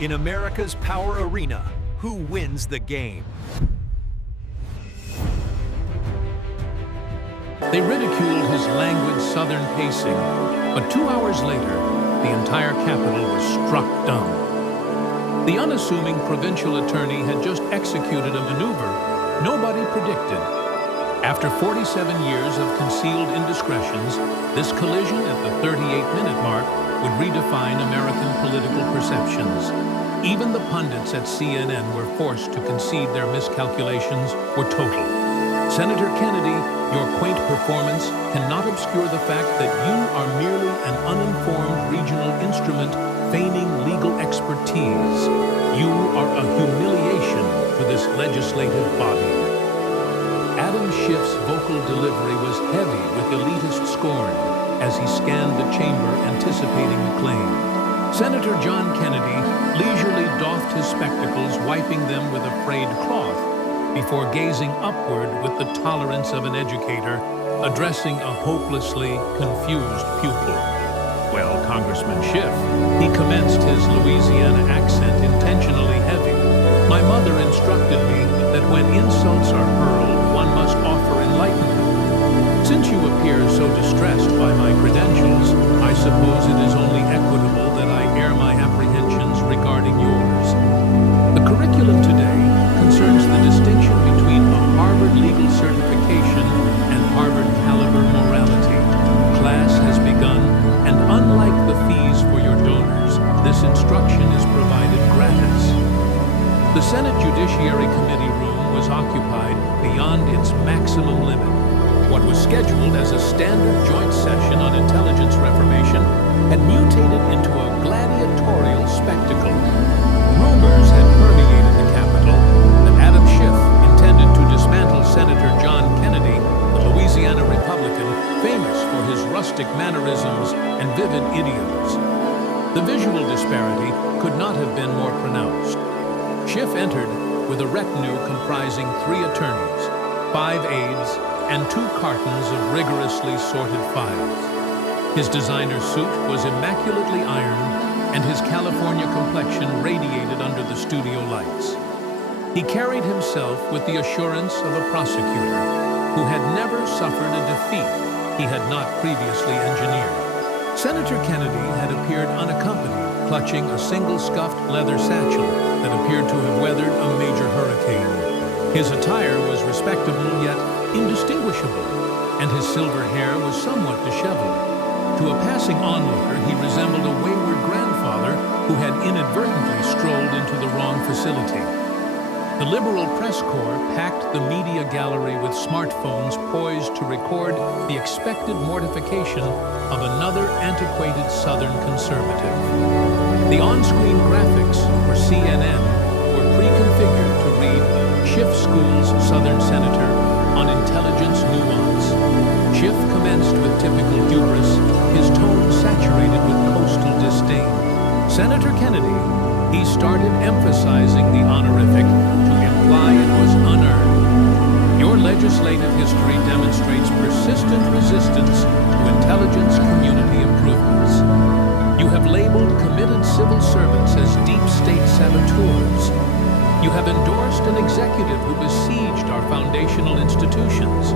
In America's power arena, who wins the game? They ridiculed his languid southern pacing, but 2 hours later, the entire capital was struck dumb. The unassuming provincial attorney had just executed a maneuver nobody predicted. After 47 years of concealed indiscretions, this collision at the 38-minute mark would redefine American political perceptions. Even the pundits at CNN were forced to concede their miscalculations were total. Senator Kennedy, your quaint performance cannot obscure the fact that you are merely an uninformed regional instrument feigning legal expertise. You are a humiliation to this legislative body. Adam Schiff's vocal delivery was heavy with elitist scorn as he scanned the chamber anticipating the claim. Senator John Kennedy leisurely doffed his spectacles, wiping them with a frayed cloth, before gazing upward with the tolerance of an educator, addressing a hopelessly confused pupil. Well, Congressman Schiff, he commenced his Louisiana accent intentionally heavy. My mother instructed me that when insults are hurled, one must offer enlightenment. Since you appear so distressed by my credentials, I suppose it is only equitable that I air my apprehensions regarding yours. The curriculum today concerns the distinction between a Harvard legal certification and Harvard caliber morality. Class has begun, and unlike the fees for your donors, this instruction is provided gratis. The Senate Judiciary Committee room was occupied beyond its maximum limit. What was scheduled as a standard joint session on intelligence reformation had mutated into a gladiatorial spectacle. Rumors had permeated the Capitol that Adam Schiff intended to dismantle Senator John Kennedy, the Louisiana Republican, famous for his rustic mannerisms and vivid idioms. The visual disparity could not have been more pronounced. Schiff entered with a retinue comprising 3 attorneys, 5 aides, and 2 cartons of rigorously sorted files. His designer suit was immaculately ironed, and his California complexion radiated under the studio lights. He carried himself with the assurance of a prosecutor who had never suffered a defeat he had not previously engineered. Senator Kennedy had appeared unaccompanied, clutching a single scuffed leather satchel that appeared to have weathered a major hurricane. His attire was respectable yet indistinguishable, and his silver hair was somewhat disheveled. To a passing onlooker, he resembled a wayward grandfather who had inadvertently strolled into the wrong facility. The liberal press corps packed the media gallery with smartphones poised to record the expected mortification of another antiquated Southern conservative. The on-screen graphics for CNN were pre-configured to read Schiff School's Southern Senator on intelligence nuance. Schiff commenced with typical hubris, his tone saturated with coastal disdain. Senator Kennedy, he started emphasizing the honorific to imply it was unearned. Your legislative history demonstrates persistent resistance to intelligence community improvements. You have labeled committed civil servants as deep state saboteurs. You have endorsed an executive who besieged our foundational institutions.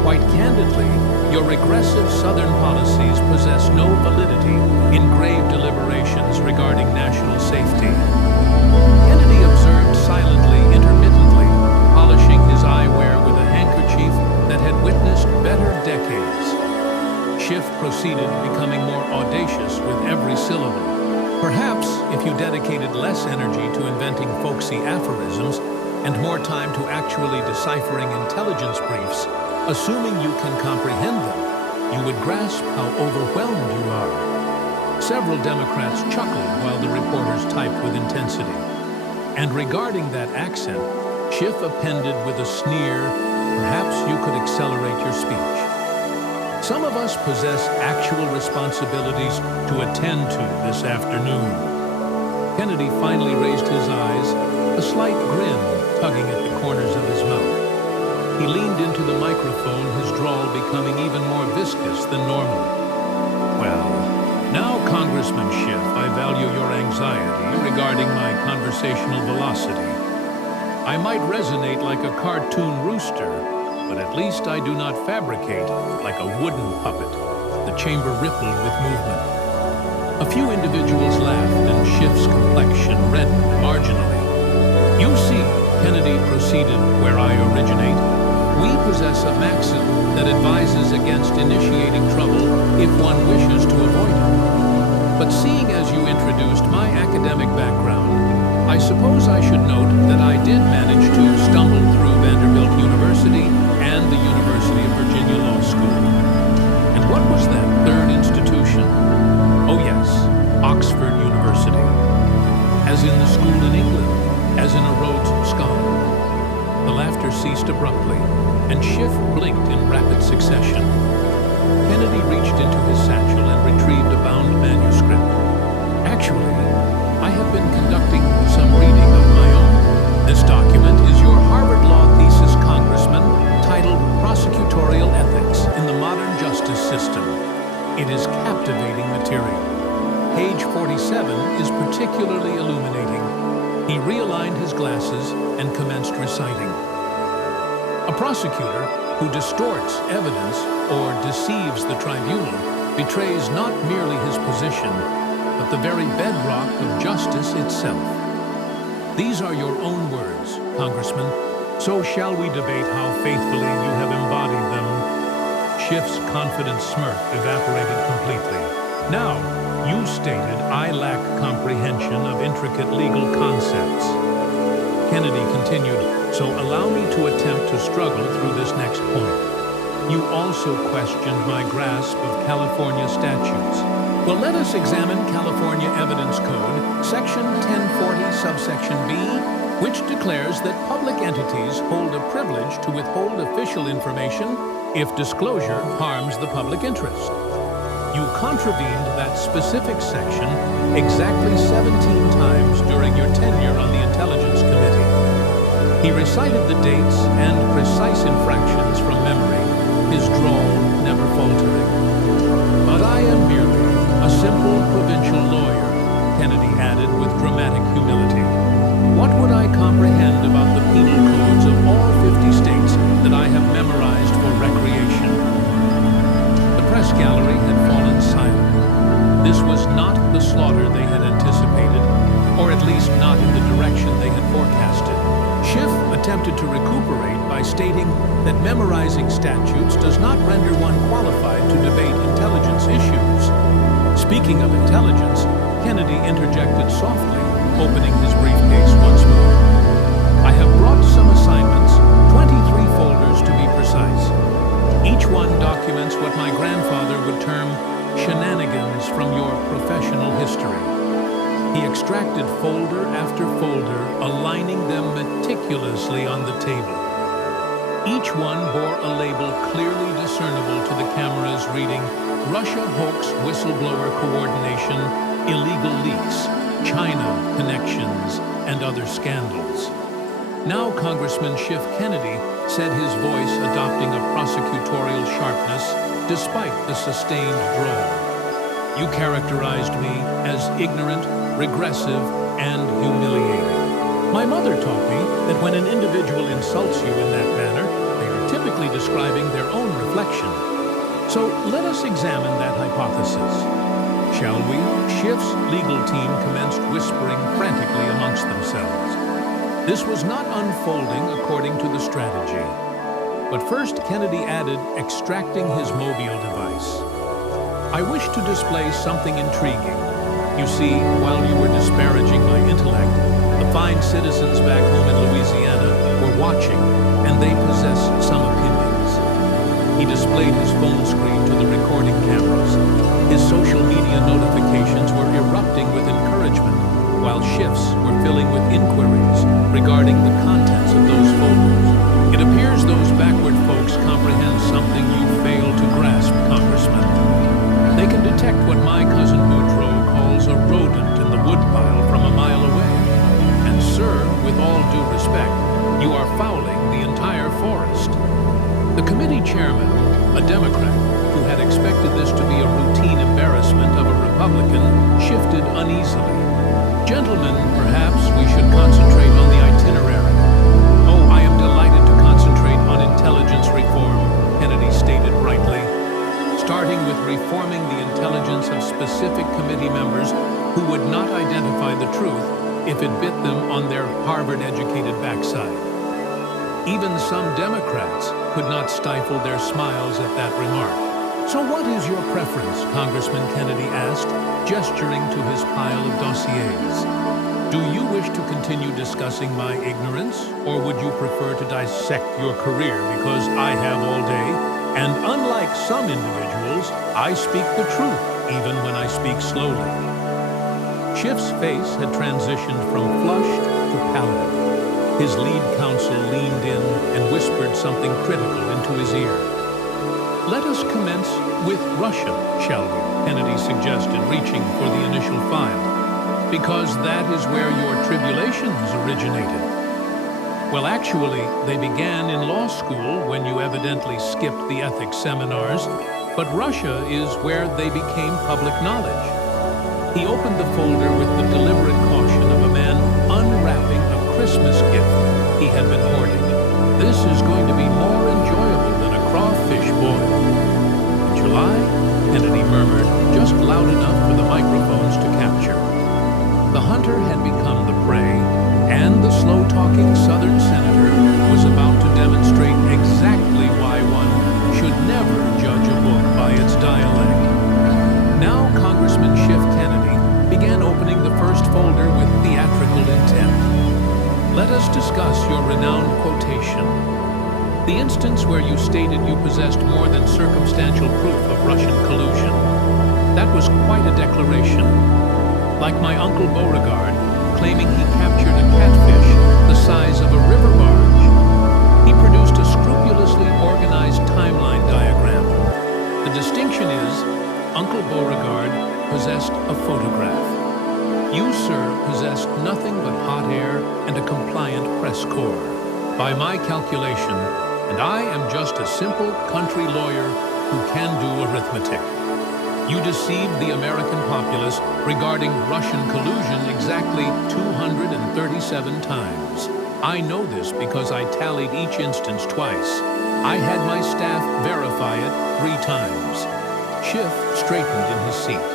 Quite candidly, your regressive Southern policies possess no validity in grave deliberations regarding national safety. Kennedy observed silently, intermittently, polishing his eyewear with a handkerchief that had witnessed better decades. Schiff proceeded, becoming more audacious with every syllable. Perhaps if you dedicated less energy to inventing folksy aphorisms and more time to actually deciphering intelligence briefs, assuming you can comprehend them, you would grasp how overwhelmed you are. Several Democrats chuckled while the reporters typed with intensity. And regarding that accent, Schiff appended with a sneer, perhaps you could accelerate your speech. Some of us possess actual responsibilities to attend to this afternoon. Kennedy finally raised his eyes, a slight grin tugging at the corners of his mouth. He leaned into the microphone, his drawl becoming even more viscous than normal. Well, Now, Congressman Schiff, I value your anxiety regarding my conversational velocity. I might resonate like a cartoon rooster, but at least I do not fabricate like a wooden puppet. The chamber rippled with movement. A few individuals laughed, and Schiff's complexion reddened marginally. You see, Kennedy proceeded, where I originate. We possess a maxim that advises against initiating trouble if one wishes to avoid it. But seeing as you introduced my academic background, I suppose I should note that I did manage to stumble through Vanderbilt University and the University of Virginia Law School. And what was that third institution? Oh yes, Oxford University. As in the school in England, as in a Rhodes Scholar. The laughter ceased abruptly, and Schiff blinked in rapid succession. Kennedy reached into his satchel and retrieved a bound manuscript. Actually, I have been conducting some reading of my own. This document is your Harvard Law thesis, Congressman, titled Prosecutorial Ethics in the Modern Justice System. It is captivating material. Page 47 is particularly illuminating. He realigned his glasses and commenced reciting. A prosecutor who distorts evidence or deceives the tribunal betrays not merely his position, but the very bedrock of justice itself. These are your own words, Congressman. So shall we debate how faithfully you have embodied them? Schiff's confident smirk evaporated completely. Now, you stated I lack comprehension of intricate legal concepts. Kennedy continued, so allow me to attempt to struggle through this next point. You also questioned my grasp of California statutes. Well, let us examine California Evidence Code, Section 1040, subsection B, which declares that public entities hold a privilege to withhold official information if disclosure harms the public interest. You contravened that specific section exactly 17 times during your tenure on the Intelligence Committee. He recited the dates and precise infractions from memory, his drawl never faltering. But I am merely a simple provincial lawyer, Kennedy added with dramatic humility. What would I comprehend about the penal codes of all 50 states that I have memorized for recreation? The press gallery had fallen silent. This was not the slaughter they had anticipated, or at least not in the direction they had forecasted. Schiff attempted to recuperate by stating that memorizing statutes does not render one qualified to debate intelligence issues. Speaking of intelligence, Kennedy interjected softly, opening his briefcase once more. I have brought some assignments, 23 folders to be precise. Each one documents what my grandfather would term shenanigans from your professional history. He extracted folder after folder, aligning them meticulously on the table. Each one bore a label clearly discernible to the cameras reading Russia hoax whistleblower coordination, illegal leaks, China connections, and other scandals. Now Congressman Schiff Kennedy said, his voice adopting a prosecutorial sharpness despite the sustained drawl. You characterized me as ignorant, regressive, and humiliating. My mother taught me that when an individual insults you in that manner, they are typically describing their own reflection. So let us examine that hypothesis. Shall we? Schiff's legal team commenced whispering frantically amongst themselves. This was not unfolding according to the strategy. But first, Kennedy added, extracting his mobile device. I wish to display something intriguing. You see, while you were disparaging my intellect, the fine citizens back home in Louisiana were watching, and they possess some opinions. He displayed his phone screen to the recording cameras. His social media notifications were erupting with encouragement, while Schiff's were filling with inquiries regarding the contents of those folders. It appears those backward folks comprehend something you fail to grasp, Congressman. They can detect what my cousin Boudreaux calls a rodent in the woodpile from a mile away. And sir, with all due respect, you are fouling the entire forest. The committee chairman, a Democrat, who had expected this to be a routine embarrassment of a Republican, shifted uneasily. Gentlemen, perhaps we should concentrate on the itinerary. Oh, I am delighted to concentrate on intelligence reform, Kennedy stated brightly, starting with reforming the intelligence of specific committee members who would not identify the truth if it bit them on their Harvard-educated backside. Even some Democrats could not stifle their smiles at that remark. "So what is your preference?" Congressman Kennedy asked, gesturing to his pile of dossiers. "Do you wish to continue discussing my ignorance, or would you prefer to dissect your career because I have all day? And unlike some individuals, I speak the truth, even when I speak slowly." Schiff's face had transitioned from flushed to pallid. His lead counsel leaned in and whispered something critical into his ear. "Let us commence with Russia, shall we?" Kennedy suggested, reaching for the initial file. "Because that is where your tribulations originated." "Well, actually, they began in law school when you evidently skipped the ethics seminars, but Russia is where they became public knowledge." He opened the folder with the deliberate caution of a man unwrapping a Christmas gift he had been hoarding. "This is going to be more enjoyable than a crawfish boil." "In July?" Kennedy murmured, just loud enough for the microphones to capture. The hunter had become the prey, and the slow-talking Southern senator was about to demonstrate exactly why one should never judge a book by its dialect. Now Congressman Schiff Kennedy began opening the first folder with theatrical intent. "Let us discuss your renowned quotation. The instance where you stated you possessed more than circumstantial proof of Russian collusion. That was quite a declaration. Like my Uncle Beauregard, claiming he captured a catfish the size of a river barge. He produced a scrupulously organized timeline diagram. The distinction is, Uncle Beauregard possessed a photograph. You, sir, possessed nothing but hot air and a compliant press corps. By my calculation, and I am just a simple country lawyer who can do arithmetic. You deceived the American populace regarding Russian collusion exactly 237 times. I know this because I tallied each instance twice. I had my staff verify it 3 times. Schiff straightened in his seat.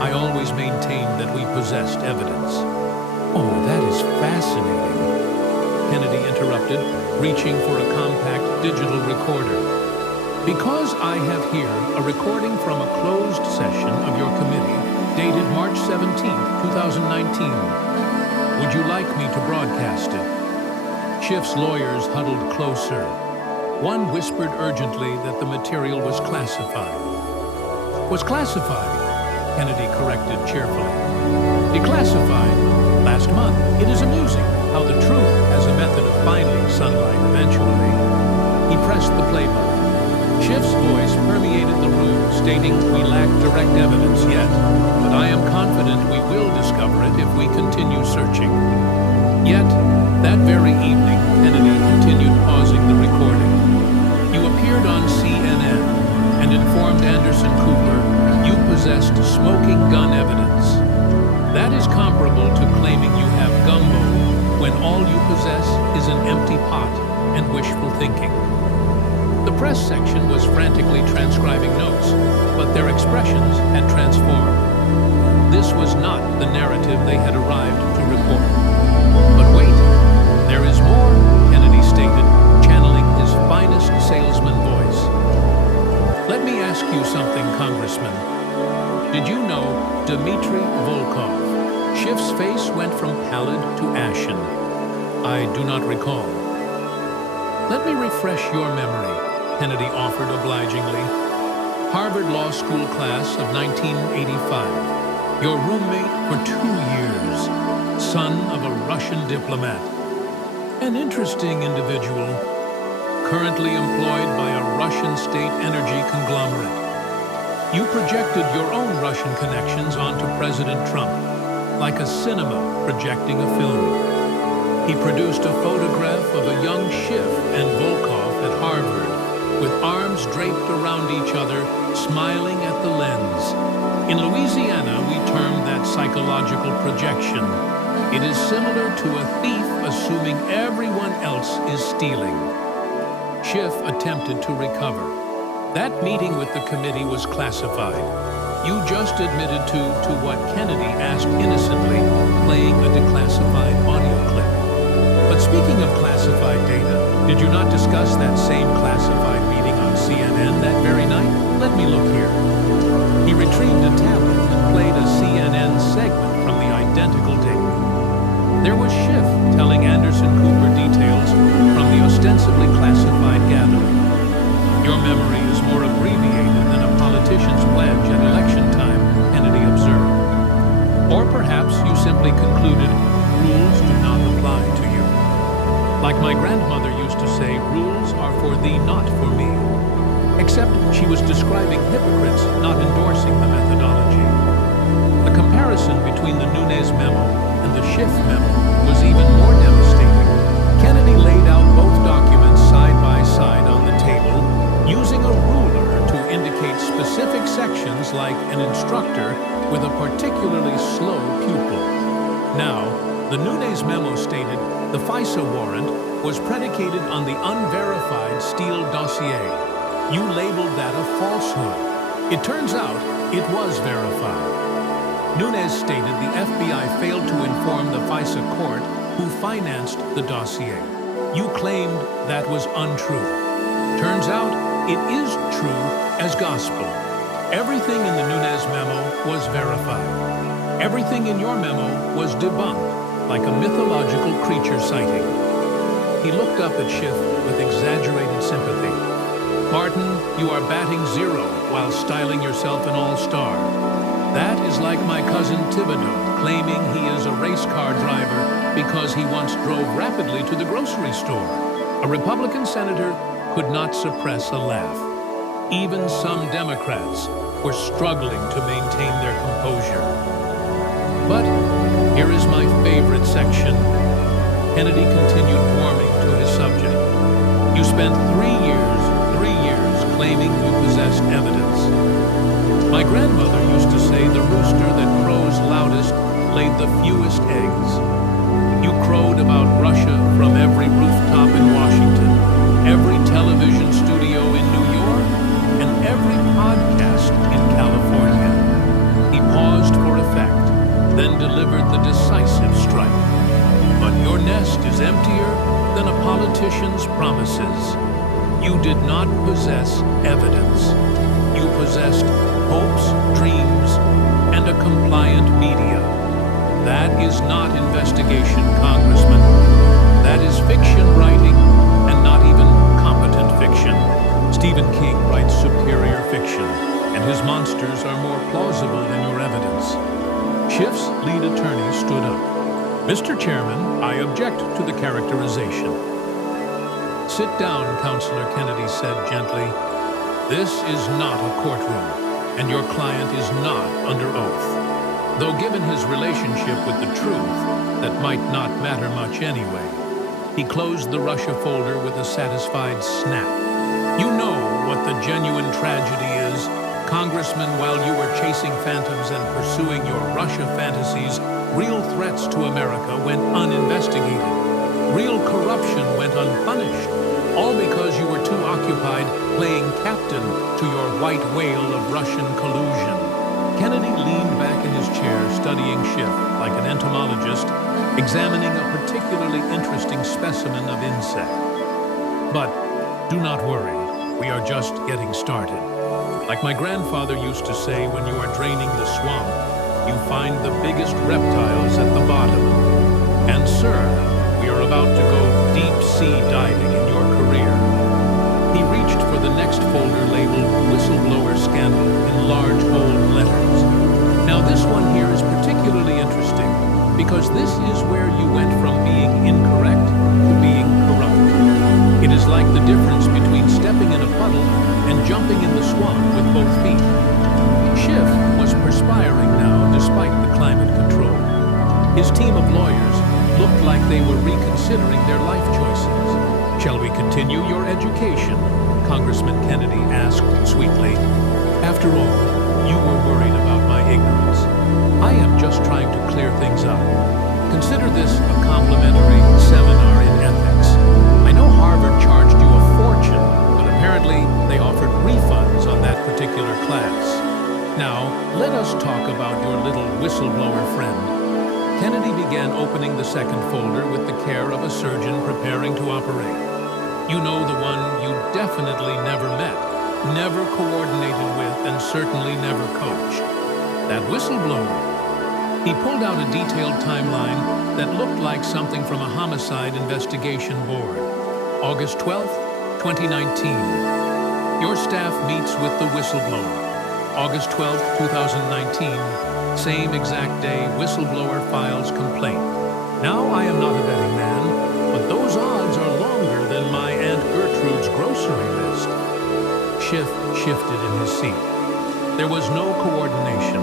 "I always maintained that we possessed evidence." "Oh, that is fascinating," Kennedy interrupted, reaching for a compact digital recorder. "Because I have here a recording from a closed session of your committee dated March 17, 2019. Would you like me to broadcast it?" Schiff's lawyers huddled closer. One whispered urgently that the material was classified. "Was classified," Kennedy corrected cheerfully. "Declassified last month. It is amusing how the truth has a method of finding sunlight eventually." He pressed the play button. Schiff's voice permeated the room, stating we lack direct evidence yet, but I am confident we will discover it if we continue searching. Yet, that very evening, Kennedy continued pausing the recording. "You appeared on CNN and informed Anderson Cooper you possessed smoking gun evidence. That is comparable to claiming you have gumbo when all you possess is an empty pot and wishful thinking." The press section was frantically transcribing notes, but their expressions had transformed. This was not the narrative they had arrived to report. "But wait, there is more," Kennedy stated, channeling his finest salesman voice. "Let me ask you something, Congressman. Did you know Dmitry Volkov?" Schiff's face went from pallid to ashen. "I do not recall." "Let me refresh your memory," Kennedy offered obligingly. "Harvard Law School class of 1985. Your roommate for 2 years. Son of a Russian diplomat. An interesting individual. Currently employed by a Russian state energy conglomerate. You projected your own Russian connections onto President Trump, like a cinema projecting a film. He produced a photograph of a young Schiff and Volkov at Harvard, with arms draped around each other, smiling at the lens. In Louisiana, we term that psychological projection. It is similar to a thief assuming everyone else is stealing. Schiff attempted to recover. That meeting with the committee was classified. You just admitted to what Kennedy asked innocently, playing a declassified audio clip. But speaking of classified data, did you not discuss that same classified meeting on CNN that very night? Let me look here. He retrieved a tablet and played a CNN segment from the identical tape. There was Schiff telling Anderson Cooper details from the ostensibly classified gathering. Your memory is more abbreviated than a politician's pledge at election time, Kennedy observed. Or perhaps you simply concluded rules do not apply to you. Like my grandmother used to say, rules are for thee, not for me. Except she was describing hypocrites, not endorsing the methodology. The comparison between the Nunes memo and the Schiff memo was even more devastating. Kennedy laid out both documents side by side on the table, using a ruler to indicate specific sections like an instructor with a particularly slow pupil. Now, the Nunes memo stated the FISA warrant was predicated on the unverified Steele dossier. You labeled that a falsehood. It turns out it was verified. Nunes stated the FBI failed to inform the FISA court who financed the dossier. You claimed that was untrue. Turns out it is true as gospel. Everything in the Nunes memo was verified. Everything in your memo was debunked, like a mythological creature sighting. He looked up at Schiff with exaggerated sympathy. Martin, you are batting 0 while styling yourself an all-star. That is like my cousin Thibodeau claiming he is a race car driver because he once drove rapidly to the grocery store. A Republican senator could not suppress a laugh. Even some Democrats were struggling to maintain their composure. But here is my favorite section. Kennedy continued warming to his subject. You spent 3 years claiming you possessed evidence. My grandmother used to say the rooster that crows loudest laid the fewest eggs. You crowed about Russia from every rooftop in Washington, every television studio in New York, and every podcast in California. He paused for effect, then delivered the decisive strike. But your nest is emptier than a politician's promises. You did not possess evidence. You possessed hopes, dreams, and a compliant media. That is not investigation, Congressman. That is fiction writing, and not even competent fiction. Stephen King writes superior fiction, and his monsters are more plausible than your evidence. Schiff's lead attorney stood up. Mr. Chairman, I object to the characterization. Sit down, Counselor Kennedy said gently. This is not a courtroom, and your client is not under oath. Though given his relationship with the truth, that might not matter much anyway. He closed the Russia folder with a satisfied snap. You know what the genuine tragedy is. Congressman, while you were chasing phantoms and pursuing your Russia fantasies, real threats to America went uninvestigated. Real corruption went unpunished. All because you were too occupied playing captain to your white whale of Russian collusion. Kennedy leaned back in his chair, studying Schiff like an entomologist, examining a particularly interesting specimen of insect. But do not worry, we are just getting started. Like my grandfather used to say, when you are draining the swamp, you find the biggest reptiles at the bottom. And sir, we are about to go deep-sea diving in your career. He reached for the next folder labeled Whistleblower Scandal in large bold letters. Now this one here is particularly interesting because this is where you went from being incorrect to being corrupt. It is like the difference between stepping in a puddle and jumping in the swamp with both feet. Schiff was perspiring now despite the climate control. His team of lawyers looked like they were reconsidering their life choices. Shall we continue your education? Congressman Kennedy asked sweetly. "After all, you were worried about my ignorance. I am just trying to clear things up. Consider this a complimentary seminar in ethics. I know Harvard charged you a fortune, but apparently they offered refunds on that particular class. Now, let us talk about your little whistleblower friend." Kennedy began opening the second folder with the care of a surgeon preparing to operate. "You know, the one you definitely never met, never coordinated with, and certainly never coached. That whistleblower." He pulled out a detailed timeline that looked like something from a homicide investigation board. August 12th, 2019. Your staff meets with the whistleblower. August 12th, 2019. Same exact day, whistleblower files complaint. Now, I am not a betting man, but those odds are longer than my Aunt Gertrude's grocery list. Schiff shifted in his seat. There was no coordination.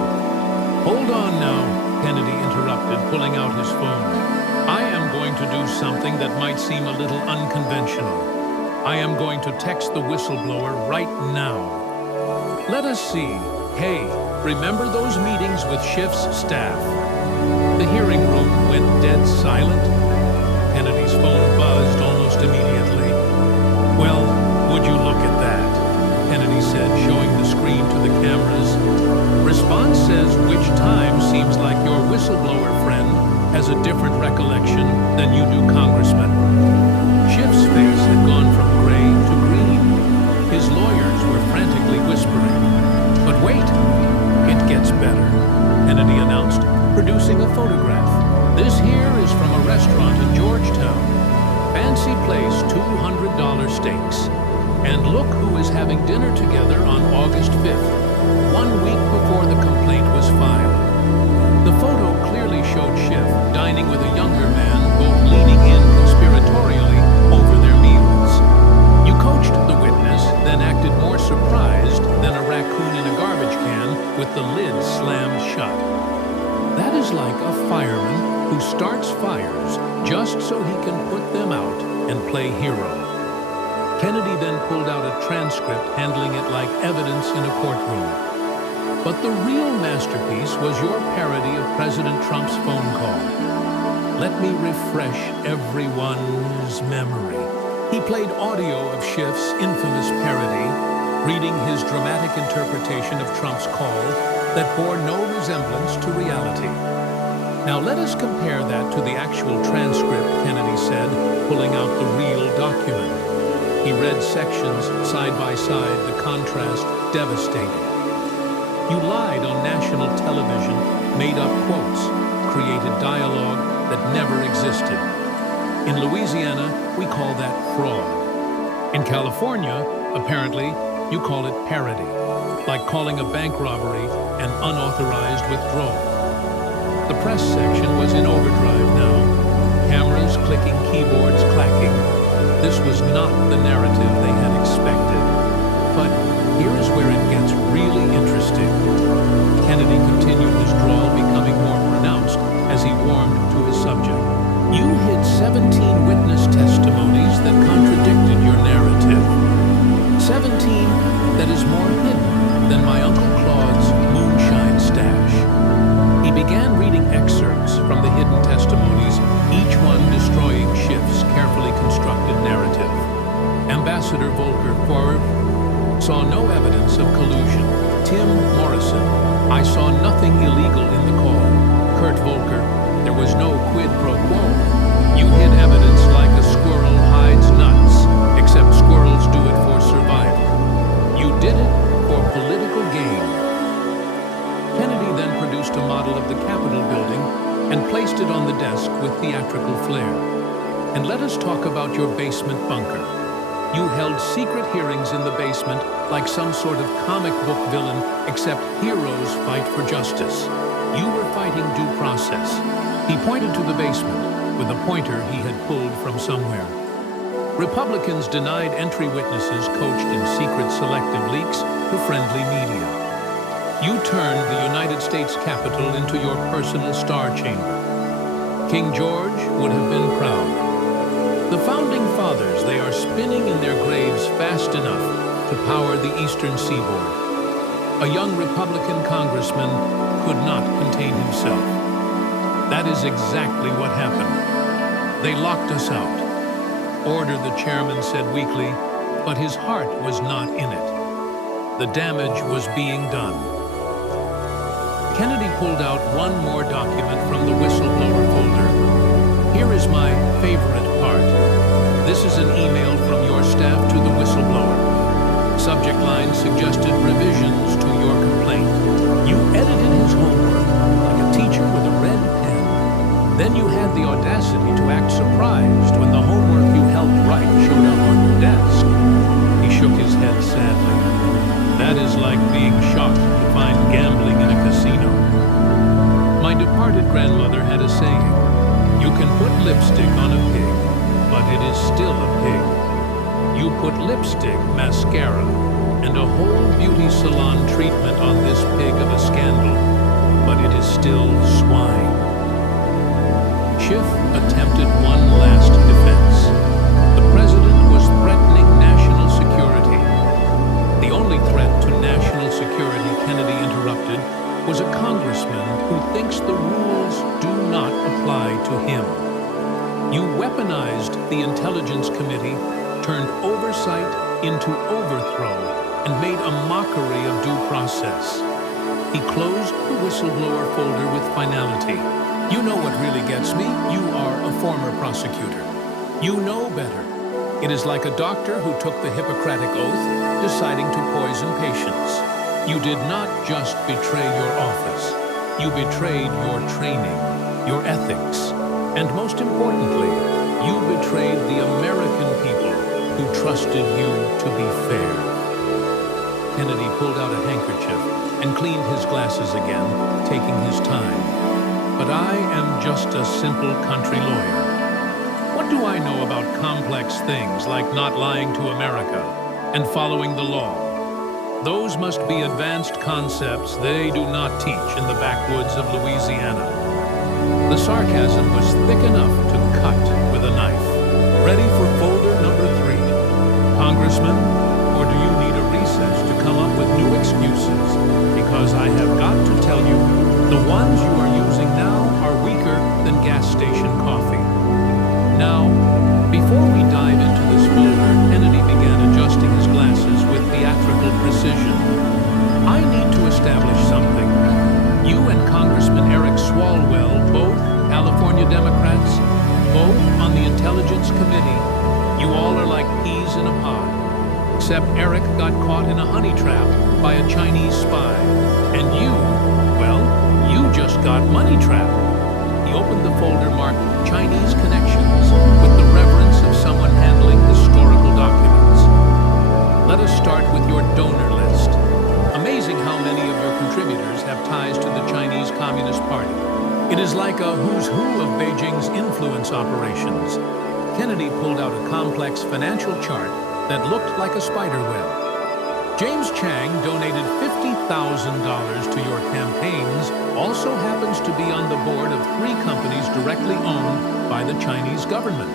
"Hold on now," Kennedy interrupted, pulling out his phone. "I am going to do something that might seem a little unconventional. I am going to text the whistleblower right now. Let us see. Hey, remember those meetings with Schiff's staff?" The hearing room went dead silent. Kennedy's phone buzzed almost immediately. "Well, would you look at that?" Kennedy said, showing the screen to the cameras. "Response says which time seems like your whistleblower friend has a different recollection than you do, Congressman." Schiff's face had gone from gray to green. His lawyers were frantically whispering. "But wait, it gets better," Kennedy announced, producing a photograph. "This here is from a restaurant in Georgetown. Fancy place, $200 steaks. And look who is having dinner together on August 5th, 1 week before the complaint was filed." The photo clearly showed Schiff dining with a younger man, both leaning in conspiratorially over their meals. You coached the witness, then acted more surprised than a raccoon in a garbage can with the lid slammed shut. That is like a fireman who starts fires just so he can put them out and play hero. Kennedy then pulled out a transcript handling it like evidence in a courtroom. But the real masterpiece was your parody of President Trump's phone call. Let me refresh everyone's memory. He played audio of Schiff's infamous parody, reading his dramatic interpretation of Trump's call that bore no resemblance to reality. "Now let us compare that to the actual transcript," Kennedy said, pulling out the real document. He read sections side by side, the contrast devastating. "You lied on national television, made up quotes, created dialogue that never existed. In Louisiana, we call that fraud. In California, apparently, you call it parody, like calling a bank robbery an unauthorized withdrawal." The press section was in overdrive now. Cameras clicking, keyboards clacking. This was not the narrative they had expected. But here is where it gets really interesting. Kennedy continued, his drawl becoming more pronounced as he warmed to his subject. "You hid 17 witness testimonies that contradicted your narrative. 17 that is more hidden than my Uncle Claude's moonshine stash." He began reading excerpts from the hidden testimonies, each one destroying Schiff's carefully constructed narrative. Ambassador Volker saw no evidence of collusion. Tim Morrison, "I saw nothing illegal in the call." Kurt Volker, "There was no quid pro quo. You hid evidence like a squirrel hides nuts, except squirrels do it for survival. You did it for political gain." Kennedy then produced a model of the Capitol building and placed it on the desk with theatrical flair. "And let us talk about your basement bunker. You held secret hearings in the basement like some sort of comic book villain, except heroes fight for justice. You were fighting due process." He pointed to the basement with a pointer he had pulled from somewhere. Republicans denied entry witnesses coached in secret selective leaks to friendly media. You turned the United States Capitol into your personal star chamber. King George would have been proud. The founding fathers, they are spinning in their graves fast enough to power the eastern seaboard. A young Republican congressman could not contain himself. That is exactly what happened. They locked us out. Order, the chairman said weakly, but his heart was not in it. The damage was being done. Kennedy pulled out one more document from the whistleblower folder. Here is my favorite part. This is an email from your staff to the whistleblower. Subject line suggested revisions to your complaint. You edited his homework like a teacher with a red pen. Then you had the audacity to act surprised when the homework you helped write showed up on your desk. He shook his head sadly. That is like being shocked to find gambling in a casino. My departed grandmother had a saying, "You can put lipstick on a pig, but it is still a pig. You put lipstick, mascara, and a whole beauty salon treatment on this pig of a scandal, but it is still swine." Schiff attempted one last defense. The president was threatening national security. The only threat to national security, Kennedy interrupted, was a congressman who thinks the rules do not apply to him. You weaponized the Intelligence Committee, turned oversight into overthrow, and made a mockery of due process. He closed the whistleblower folder with finality. You know what really gets me? You are a former prosecutor. You know better. It is like a doctor who took the Hippocratic Oath, deciding to poison patients. You did not just betray your office. You betrayed your training, your ethics, and most importantly, you betrayed the American people who trusted you to be fair. Kennedy pulled out a handkerchief and cleaned his glasses again, taking his time. But I am just a simple country lawyer. What do I know about complex things like not lying to America and following the law? Those must be advanced concepts they do not teach in the backwoods of Louisiana. The sarcasm was thick enough to cut with a knife. Ready for folder number 3. Congressman, or do you need a recess to come up with new excuses? Because I have got to tell you, the ones you are using now are weaker than gas station coffee. Now, before we dive into this folder, Kennedy began adjusting his glasses with theatrical precision. I need to establish something. You and Congressman Eric Swalwell, both California Democrats, both on the Intelligence Committee, you all are like peas in a pod. Except Eric got caught in a honey trap by a Chinese spy. And you, well, you just got money trapped. He opened the folder marked Chinese Connections with the reverence of someone handling historical documents. Let us start with your donor list. Amazing how many of your contributors have ties to the Chinese Communist Party. It is like a who's who of Beijing's influence operations. Kennedy pulled out a complex financial chart that looked like a spider web. James Chang donated $50,000 to your campaigns, also happens to be on the board of 3 companies directly owned by the Chinese government.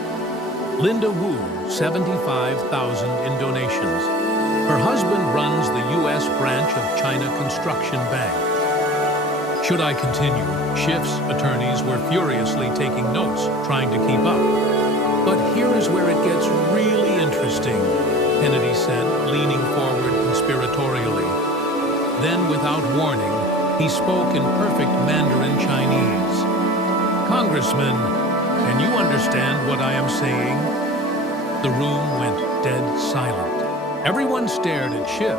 Linda Wu, $75,000 in donations. Her husband runs the U.S. branch of China Construction Bank. Should I continue? Schiff's attorneys were furiously taking notes, trying to keep up. But here is where it gets really interesting, Kennedy said, leaning forward conspiratorially. Then, without warning, he spoke in perfect Mandarin Chinese. Congressman, can you understand what I am saying? The room went dead silent. Everyone stared at Schiff,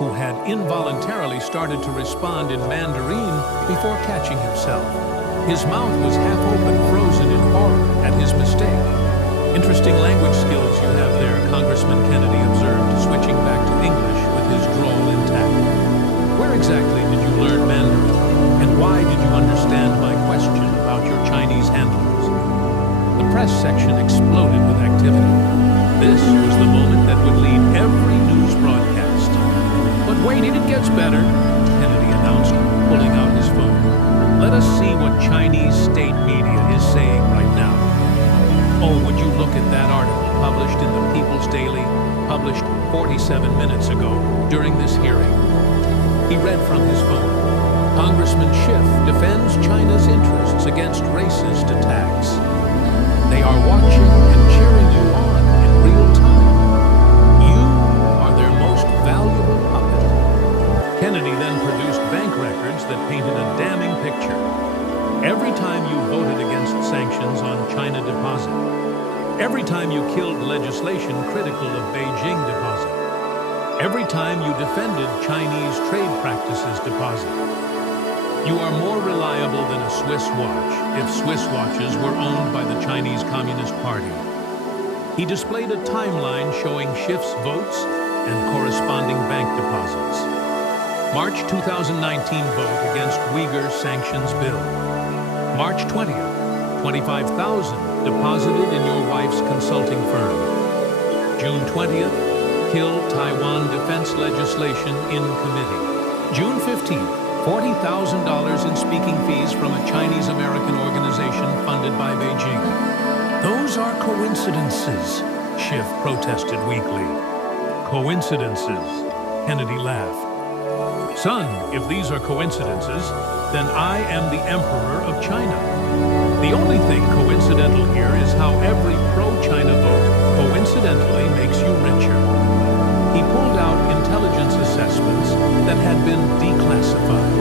who had involuntarily started to respond in Mandarin before catching himself. His mouth was half open, frozen in horror at his mistake. Interesting language skills you have there, Congressman Kennedy observed, switching back to English with his drawl intact. Where exactly did you learn Mandarin, and why did you understand my question about your Chinese handlers? The press section exploded with activity. This was the moment that would lead every news broadcast. But wait, it gets better, Kennedy announced, pulling out his phone. Let us see what Chinese state media is saying right now. Oh, would you look at that article published in the People's Daily, published 47 minutes ago during this hearing. He read from his phone. Congressman Schiff defends China's interests against racist attacks. They are watching and cheering you on in real time. You are their most valuable puppet. Kennedy then produced bank records that painted a damning picture. Every time you voted against sanctions on China deposit, every time you killed legislation critical of Beijing deposit, every time you defended Chinese trade practices deposit, you are more reliable than a Swiss watch if Swiss watches were owned by the Chinese Communist Party. He displayed a timeline showing Schiff's votes and corresponding bank deposits. March 2019 vote against Uyghur sanctions bill. March 20th, 25,000 deposited in your wife's consulting firm. June 20th, kill Taiwan defense legislation in committee. June 15th, $40,000 in speaking fees from a Chinese-American organization funded by Beijing. Those are coincidences, Schiff protested weakly. Coincidences, Kennedy laughed. Son, if these are coincidences, then I am the emperor of China. The only thing coincidental here is how every pro-China vote coincidentally makes you richer. He pulled out intelligence assessments that had been declassified.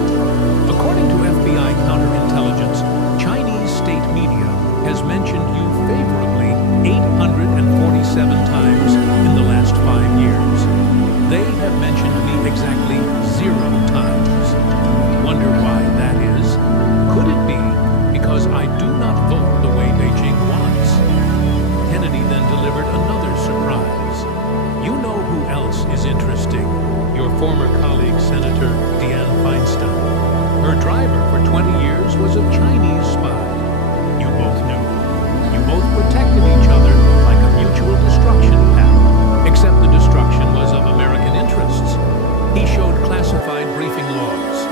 According to FBI counterintelligence, Chinese state media has mentioned you favorably 847 times in the last 5 years. They have mentioned me exactly 0 times. Wonder why that is? Could it be because I do not vote the way Beijing wants? Kennedy then delivered another surprise. You know who else is interesting? Your former colleague, Senator Dianne Feinstein. Her driver for 20 years was a Chinese spy. You both knew. You both protected each other like a mutual destruction pact, except the destruction was of American interests. He showed classified briefing logs.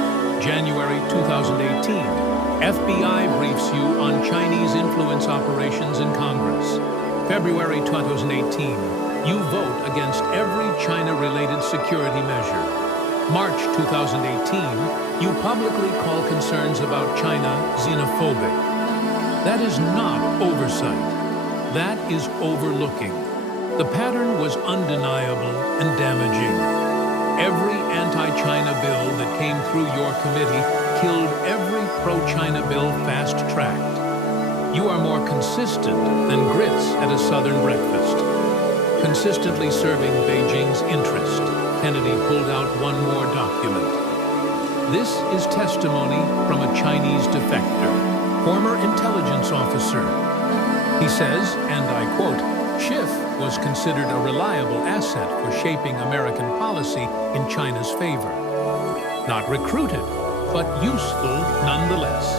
January 2018, FBI briefs you on Chinese influence operations in Congress. February 2018, you vote against every China-related security measure. March 2018, you publicly call concerns about China xenophobic. That is not oversight. That is overlooking. The pattern was undeniable and damaging. Every anti-China bill that came through your committee killed every pro-China bill fast-tracked. You are more consistent than grits at a Southern breakfast. Consistently serving Beijing's interest, Kennedy pulled out one more document. This is testimony from a Chinese defector, former intelligence officer. He says, and I quote, Schiff was considered a reliable asset for shaping American policy in China's favor. Not recruited, but useful nonetheless.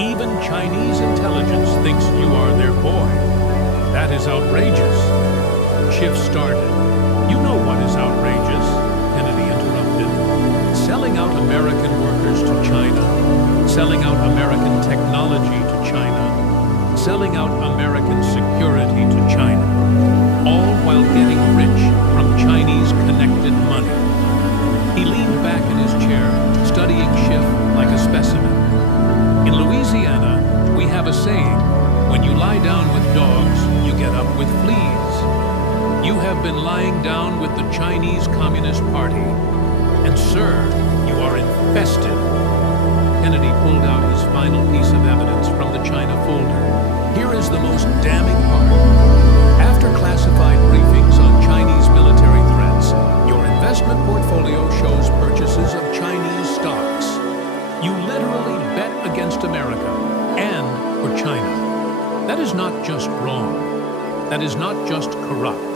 Even Chinese intelligence thinks you are their boy. That is outrageous. Schiff started. You know what is outrageous, Kennedy interrupted. Selling out American workers to China, selling out American technology to China, selling out American security to China, all while getting rich from Chinese connected money. He leaned back in his chair, studying Schiff like a specimen. In Louisiana, we have a saying, when you lie down with dogs, you get up with fleas. You have been lying down with the Chinese Communist Party, and sir, you are infested. Kennedy pulled out his final piece of evidence from the China folder. Here is the most damning part. After classified briefings on Chinese military threats, your investment portfolio shows purchases of Chinese stocks. You literally bet against America and for China. That is not just wrong. That is not just corrupt.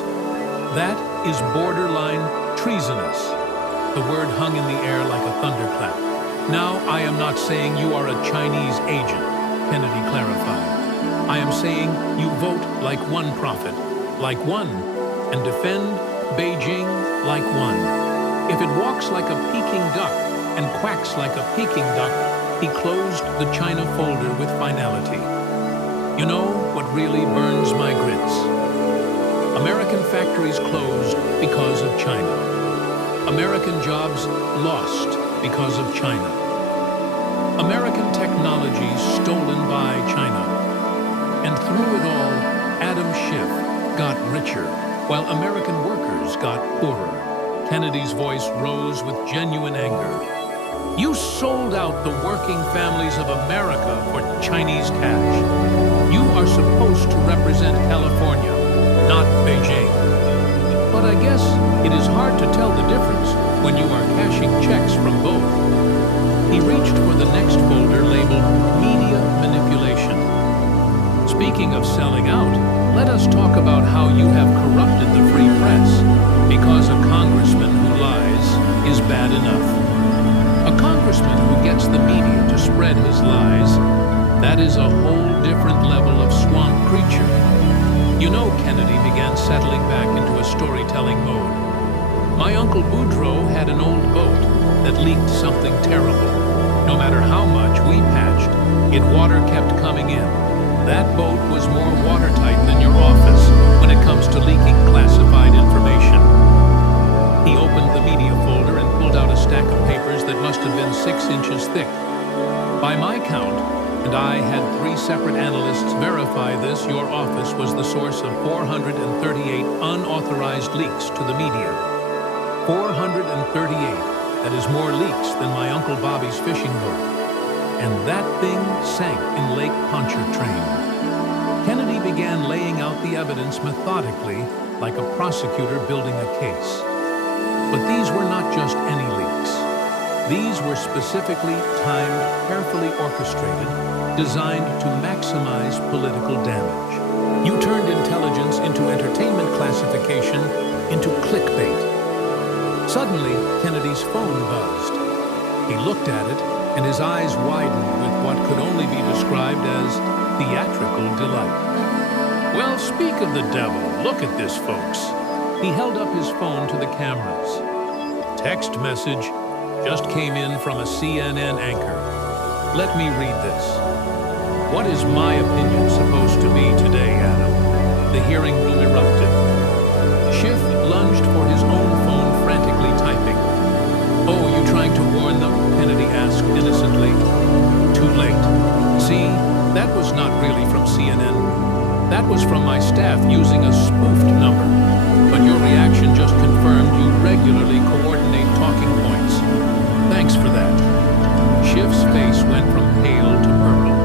That is borderline treasonous. The word hung in the air like a thunderclap. Now, I am not saying you are a Chinese agent, Kennedy clarified. I am saying you vote like one prophet, like one, and defend Beijing like one. If it walks like a Peking duck and quacks like a Peking duck, he closed the China folder with finality. You know what really burns my grits? American factories closed because of China. American jobs lost because of China. American technology stolen by China. And through it all, Adam Schiff got richer, while American workers got poorer. Kennedy's voice rose with genuine anger. You sold out the working families of America for Chinese cash. You are supposed to represent California, not Beijing. But I guess it is hard to tell the difference when you are cashing checks from both. He reached for the next folder labeled Media Manipulation. Speaking of selling out, let us talk about how you have corrupted the free press, because a congressman who lies is bad enough. A congressman who gets the media to spread his lies, that is a whole different level of swamp creature. You know, Kennedy began settling back into a storytelling mode. My Uncle Boudreaux had an old boat that leaked something terrible. No matter how much we patched, water kept coming in. That boat was more watertight than your office when it comes to leaking classified information. He opened the media folder and pulled out a stack of papers that must have been 6 inches thick. By my count, and I had 3 separate analysts verify this, your office was the source of 438 unauthorized leaks to the media. 438. That is more leaks than my Uncle Bobby's fishing boat. And that thing sank in Lake Pontchartrain. Kennedy began laying out the evidence methodically, like a prosecutor building a case. But these were not just any leaks. These were specifically timed, carefully orchestrated, designed to maximize political damage. You turned intelligence into entertainment classification, into clickbait. Suddenly, Kennedy's phone buzzed. He looked at it, and his eyes widened with what could only be described as theatrical delight. Well, speak of the devil, look at this, folks. He held up his phone to the cameras. Text message just came in from a CNN anchor. Let me read this. What is my opinion supposed to be today, Adam? The hearing room erupted. Schiff lunged for his own phone, frantically typing. Oh, you trying to warn them? Kennedy asked innocently. Too late. See, that was not really from CNN. That was from my staff using a spoofed number. But your reaction just confirmed you regularly coordinate talking points. Thanks for that. Schiff's face went from pale to purple.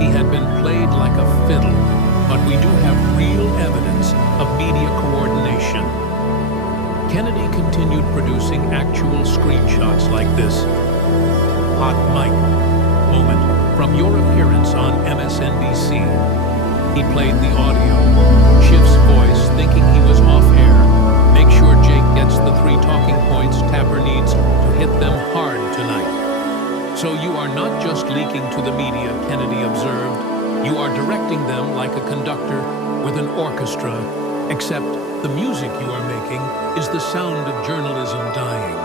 He had been played like a fiddle, but we do have real evidence of media coordination. Kennedy continued producing actual screenshots like this. Hot mic moment from your appearance on MSNBC. He played the audio. Schiff's voice, thinking he was off air. Make sure Jake gets the 3 talking points Tapper needs to hit them hard tonight. So you are not just leaking to the media, Kennedy observed. You are directing them like a conductor with an orchestra, except the music you are making is the sound of journalism dying.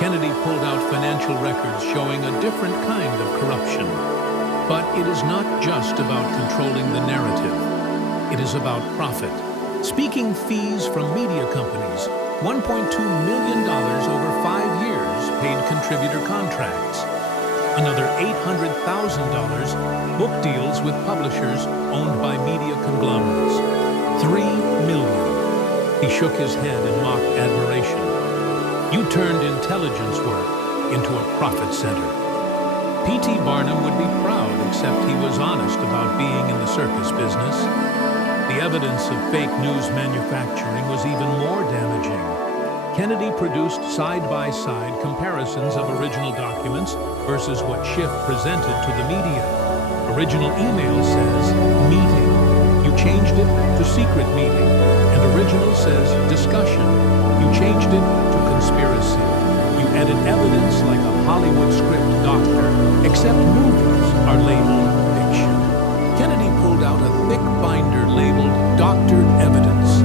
Kennedy pulled out financial records showing a different kind of corruption. But it is not just about controlling the narrative. It is about profit. Speaking fees from media companies, $1.2 million over 5 years paid contributor contracts. Another $800,000 book deals with publishers owned by media conglomerates. $3 million. He shook his head in mock admiration. You turned intelligence work into a profit center. P.T. Barnum would be proud, except he was honest about being in the circus business. The evidence of fake news manufacturing was even more damaging. Kennedy produced side-by-side comparisons of original documents versus what Schiff presented to the media. Original email says, meeting. You changed it to secret meeting. And original says, discussion. You changed it to conspiracy. You added evidence like a Hollywood script doctor, except movies are labeled fiction. Kennedy pulled out a thick binder labeled Doctored Evidence.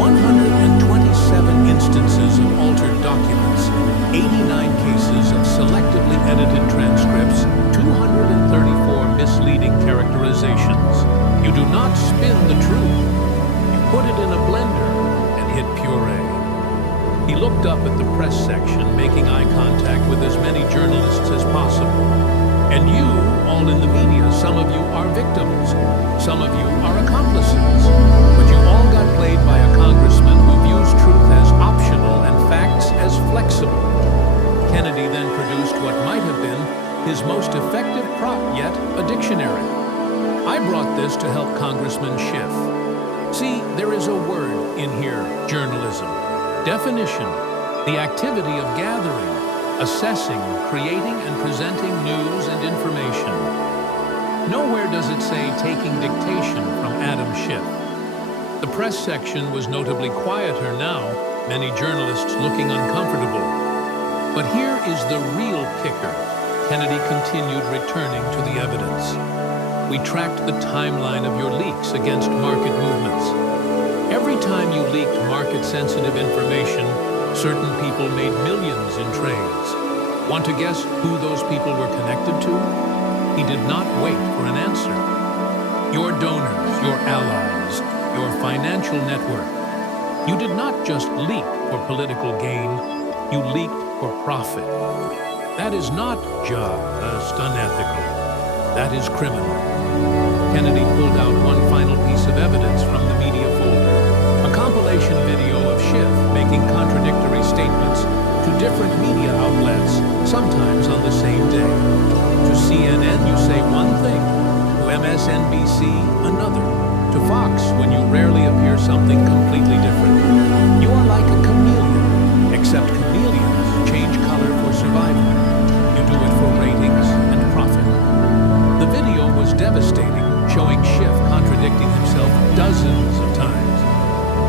127 instances of altered documents, 89 cases of selectively edited transcripts, 234 misleading characterizations. You do not spin the truth. You put it in a blender, and hit puree. He looked up at the press section, making eye contact with as many journalists as possible. And you, all in the media, some of you are victims, some of you are accomplices, but you all got played by a congressman who views truth as optional and facts as flexible. Kennedy then produced what might have been his most effective prop yet, a dictionary. I brought this to help Congressman Schiff. See, there is a word in here, journalism. Definition, the activity of gathering, assessing, creating, and presenting news and information. Nowhere does it say taking dictation from Adam Schiff. The press section was notably quieter now, many journalists looking uncomfortable. But here is the real kicker. Kennedy continued returning to the evidence. We tracked the timeline of your leaks against market movements. Every time you leaked market-sensitive information, certain people made millions in trades. Want to guess who those people were connected to? He did not wait for an answer. Your donors, your allies, your financial network. You did not just leak for political gain, you leaked for profit. That is not just unethical. That is criminal. Kennedy pulled out one final piece of evidence from the media folder. A compilation video of Schiff making contradictory statements to different media outlets, sometimes on the same day. To CNN, you say one thing. To MSNBC, another. To Fox, when you rarely appear something completely different. You are like a chameleon, except chameleons change color for survival. You do it for ratings and profit. The video was devastating, showing Schiff contradicting himself dozens of times.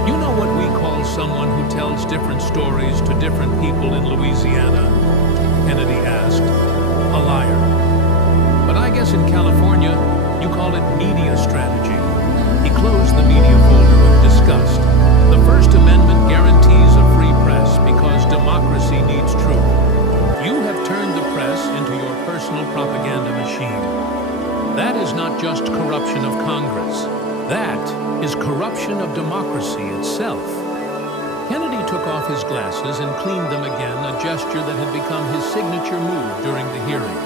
You know what we call someone who tells different stories to different people in Louisiana? Kennedy asked. A liar. But I guess in California, you call it media strategy. He closed the media folder with disgust. The First Amendment guarantees a free press because democracy needs truth. You have turned the press into your personal propaganda machine. That is not just corruption of Congress. That is corruption of democracy itself. Kennedy took off his glasses and cleaned them again, a gesture that had become his signature move during the hearing.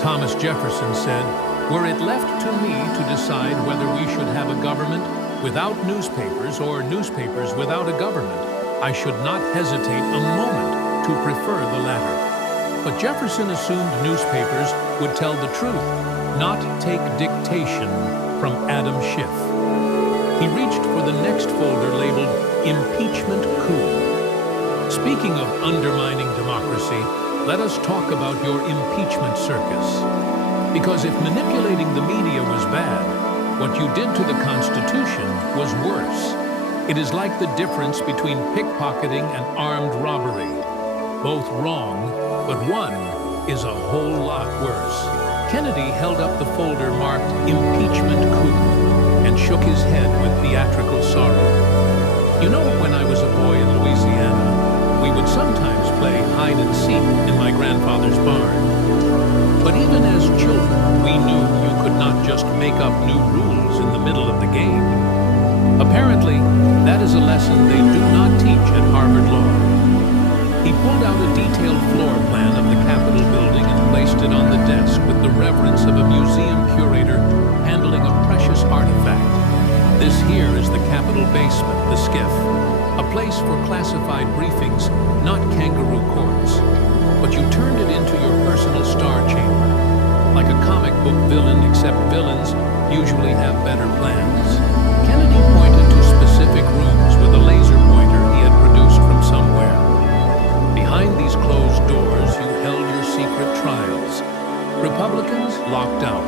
Thomas Jefferson said, "Were it left to me to decide whether we should have a government without newspapers or newspapers without a government, I should not hesitate a moment to prefer the latter." But Jefferson assumed newspapers would tell the truth, not take dictation from Adam Schiff. He reached for the next folder labeled Impeachment Coup. Speaking of undermining democracy, let us talk about your impeachment circus. Because if manipulating the media was bad, what you did to the Constitution was worse. It is like the difference between pickpocketing and armed robbery. Both wrong, but one is a whole lot worse. Kennedy held up the folder marked Impeachment Coup and shook his head with theatrical sorrow. You know, when I was a boy in Louisiana, we would sometimes play hide and seek in my grandfather's barn. But even as children, we knew you could not just make up new rules in the middle of the game. Apparently, that is a lesson they do not teach at Harvard Law. He pulled out a detailed floor plan of the Capitol building and placed it on the desk with the reverence of a museum curator handling a precious artifact. This here is the Capitol basement, the skiff, a place for classified briefings, not kangaroo courts. But you turned it into your personal star chamber, like a comic book villain, except villains usually have better plans. Kennedy pointed to specific rooms with a laser pointer he had produced from somewhere. Behind these closed doors, you held your secret trials. Republicans locked out.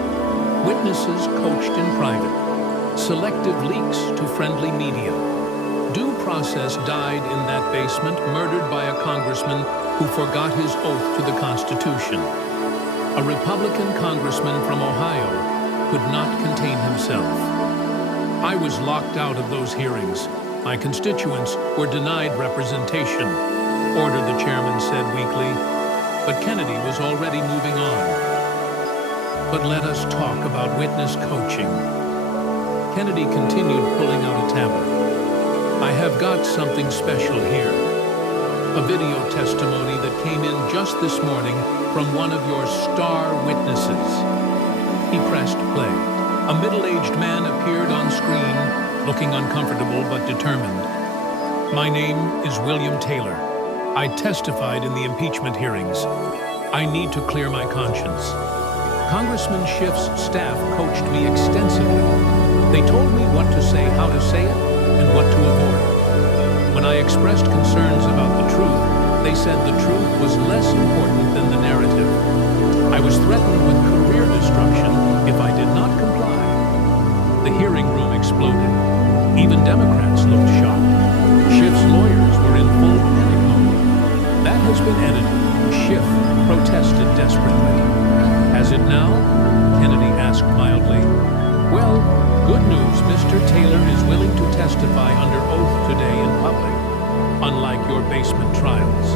Witnesses coached in private. Selective leaks to friendly media. Due process died in that basement, murdered by a congressman who forgot his oath to the Constitution. A Republican congressman from Ohio could not contain himself. I was locked out of those hearings. My constituents were denied representation, order, the chairman said weakly. But Kennedy was already moving on. But let us talk about witness coaching. Kennedy continued, pulling out a tablet. I have got something special here. A video testimony that came in just this morning from one of your star witnesses. He pressed play. A middle-aged man appeared on screen, looking uncomfortable but determined. My name is William Taylor. I testified in the impeachment hearings. I need to clear my conscience. Congressman Schiff's staff coached me extensively. They told me what to say, how to say it, and what to avoid. When I expressed concerns about the truth, they said the truth was less important than the narrative. I was threatened with career destruction if I did not comply. The hearing room exploded. Even Democrats looked shocked. Schiff's lawyers were in full panic mode. That has been edited. Schiff protested desperately. Has it now? Kennedy asked mildly. Well, good news, Mr. Taylor is willing to testify under oath today in public, unlike your basement trials.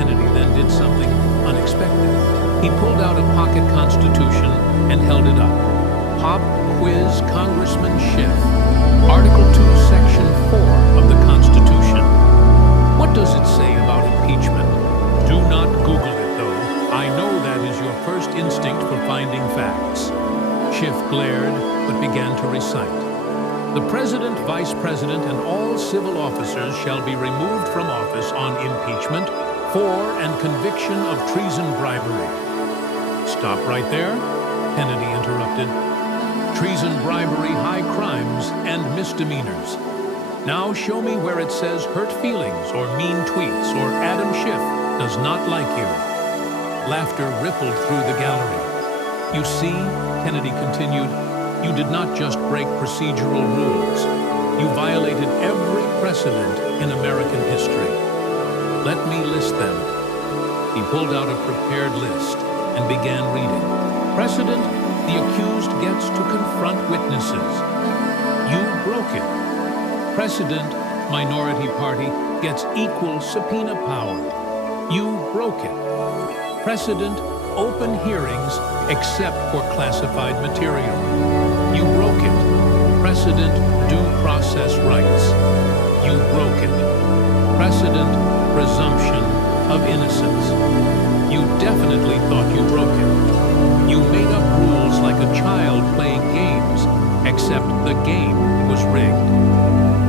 Kennedy then did something unexpected. He pulled out a pocket constitution and held it up. Pop quiz Congressman Schiff. Article 2, Section 4 of the Constitution. What does it say about impeachment? Do not Google it, though. I know that is your first instinct for finding facts. Schiff glared, but began to recite. The President, Vice President, and all civil officers shall be removed from office on impeachment for and conviction of treason bribery. Stop right there, Kennedy interrupted. Treason, bribery, high crimes, and misdemeanors. Now show me where it says hurt feelings or mean tweets or Adam Schiff does not like you. Laughter rippled through the gallery. You see, Kennedy continued, you did not just break procedural rules. You violated every precedent in American history. Let me list them. He pulled out a prepared list and began reading. Precedent, the accused gets to confront witnesses. You broke it. Precedent, minority party gets equal subpoena power. You broke it. Precedent, open hearings except for classified material. You broke it. Precedent, due process rights. You broke it. Precedent, presumption of innocence. You definitely thought you broke it. You made up rules like a child playing games, except the game was rigged.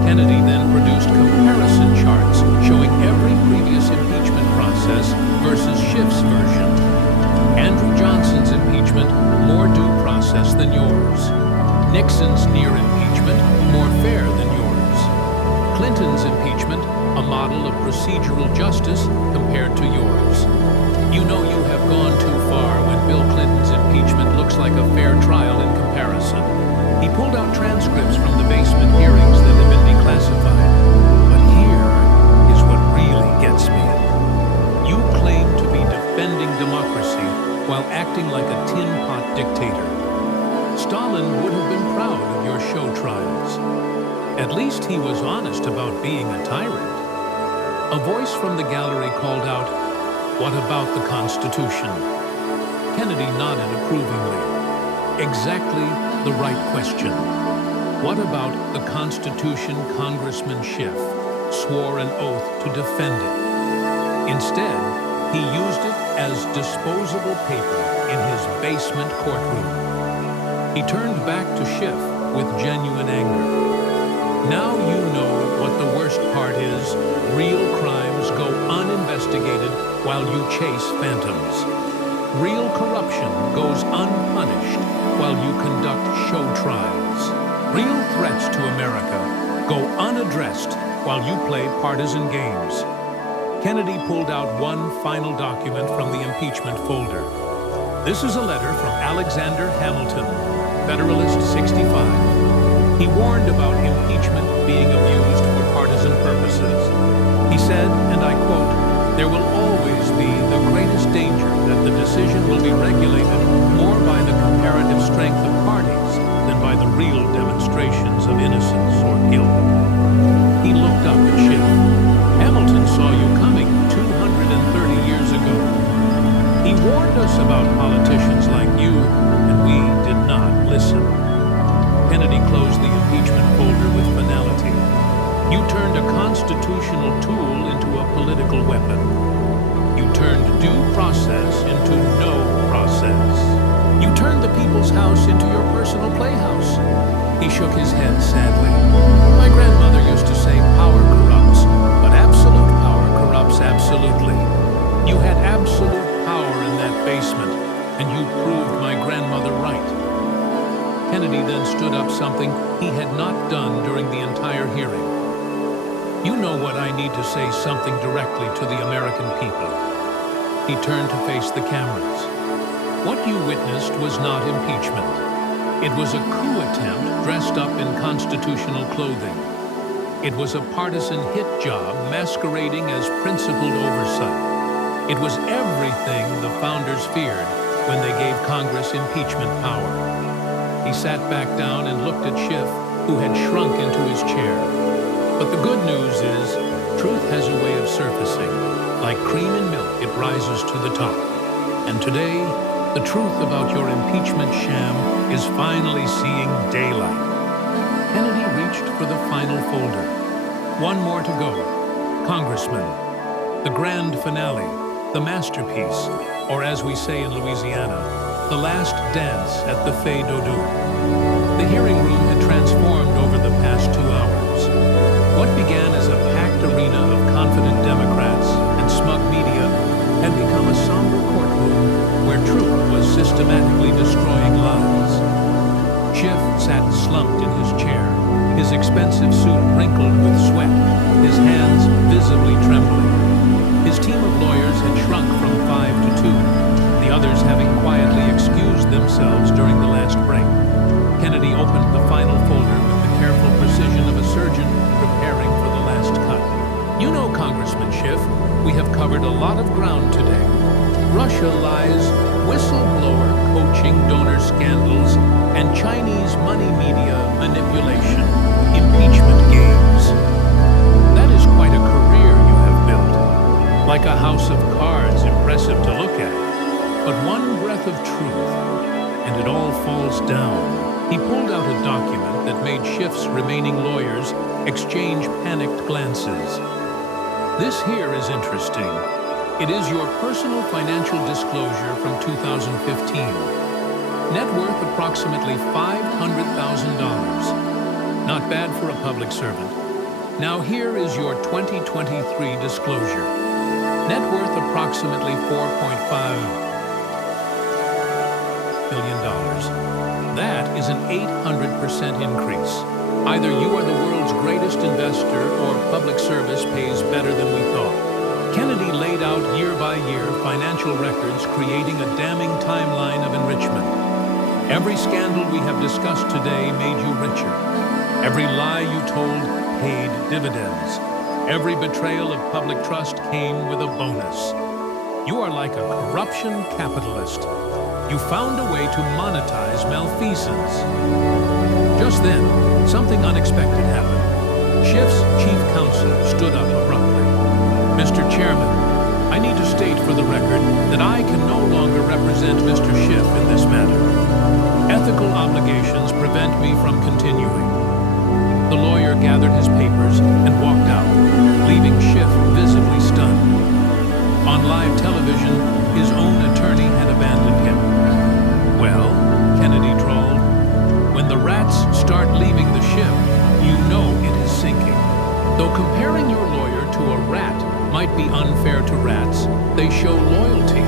Kennedy then produced comparison charts showing every previous impeachment process versus Schiff's version. Andrew Johnson's impeachment, more due process than yours. Nixon's near impeachment, more fair than yours. Clinton's impeachment, a model of procedural justice compared to yours. You know you have gone too far when Bill Clinton's impeachment looks like a fair trial in comparison. He pulled out transcripts from the basement hearings that had been declassified. But here is what really gets me. You claim to be defending democracy while acting like a tin pot dictator. Stalin would have been proud of your show trials. At least he was honest about being a tyrant. A voice from the gallery called out, "What about the Constitution?" Kennedy nodded approvingly. Exactly the right question. What about the Constitution Congressman Schiff swore an oath to defend it? Instead, he used it as disposable paper in his basement courtroom. He turned back to Schiff with genuine anger. Now you know what the worst part is. Real crimes go uninvestigated while you chase phantoms. Real corruption goes unpunished while you conduct show trials. Real threats to America go unaddressed while you play partisan games. Kennedy pulled out one final document from the impeachment folder. This is a letter from Alexander Hamilton, Federalist 65. He warned about impeachment being abused for partisan purposes. He said, and I quote, "There will always be the greatest danger that the decision will be regulated more by the comparative strength of parties than by the real demonstrations of innocence or guilt." He looked up at Schiff. Hamilton saw you coming 230 years ago. He warned us about politicians like you, and we did not listen. Kennedy closed the impeachment folder with finality. You turned a constitutional tool into a political weapon. You turned due process into no process. You turned the people's house into your personal playhouse. He shook his head sadly. My grandmother used to say power corrupts, but absolute power corrupts absolutely. You had absolute power in that basement, and you proved my grandmother right. Kennedy then stood up, something he had not done during the entire hearing. You know what I need to say something directly to the American people. He turned to face the cameras. What you witnessed was not impeachment. It was a coup attempt dressed up in constitutional clothing. It was a partisan hit job masquerading as principled oversight. It was everything the founders feared when they gave Congress impeachment power. He sat back down and looked at Schiff, who had shrunk into his chair. But the good news is, truth has a way of surfacing. Like cream in milk, it rises to the top. And today, the truth about your impeachment sham is finally seeing daylight. Kennedy reached for the final folder. One more to go. Congressman. The grand finale. The masterpiece. Or as we say in Louisiana, the last dance at the Fée d'Odu. The hearing room had transformed over the past 2 hours. What began as a packed arena of confident Democrats and smug media had become a somber courtroom where truth was systematically destroying lives. Schiff sat slumped in his chair, his expensive suit wrinkled with sweat, his hands visibly trembling. His team of lawyers had shrunk from 5 to 2, the others having quietly excused themselves during the last break. Kennedy opened the final folder with the careful precision of a surgeon preparing for the last cut. You know, Congressman Schiff, we have covered a lot of ground today. Russia lies, whistleblower coaching, donor scandals, and Chinese money media manipulation, impeachment games. That is quite a career you have built. Like a house of cards, impressive to look at. But one breath of truth, and it all falls down. He pulled out a document that made Schiff's remaining lawyers exchange panicked glances. This here is interesting. It is your personal financial disclosure from 2015. Net worth approximately $500,000. Not bad for a public servant. Now here is your 2023 disclosure. Net worth approximately $4.5 million. That is an 800% increase. Either you are the world's greatest investor or public service pays better than we thought. Kennedy laid out year-by-year financial records, creating a damning timeline of enrichment. Every scandal we have discussed today made you richer. Every lie you told paid dividends. Every betrayal of public trust came with a bonus. You are like a corruption capitalist. You found a way to monetize malfeasance. Just then, something unexpected happened. Schiff's chief counsel stood up abruptly. Mr. Chairman, I need to state for the record that I can no longer represent Mr. Schiff in this matter. Ethical obligations prevent me from continuing. The lawyer gathered his papers and walked out, leaving Schiff visibly stunned. On live television, his own attorney had abandoned him. Well, Kennedy drawled, when the rats start leaving the ship, you know it is sinking. Though comparing your lawyer to a rat might be unfair to rats, they show loyalty.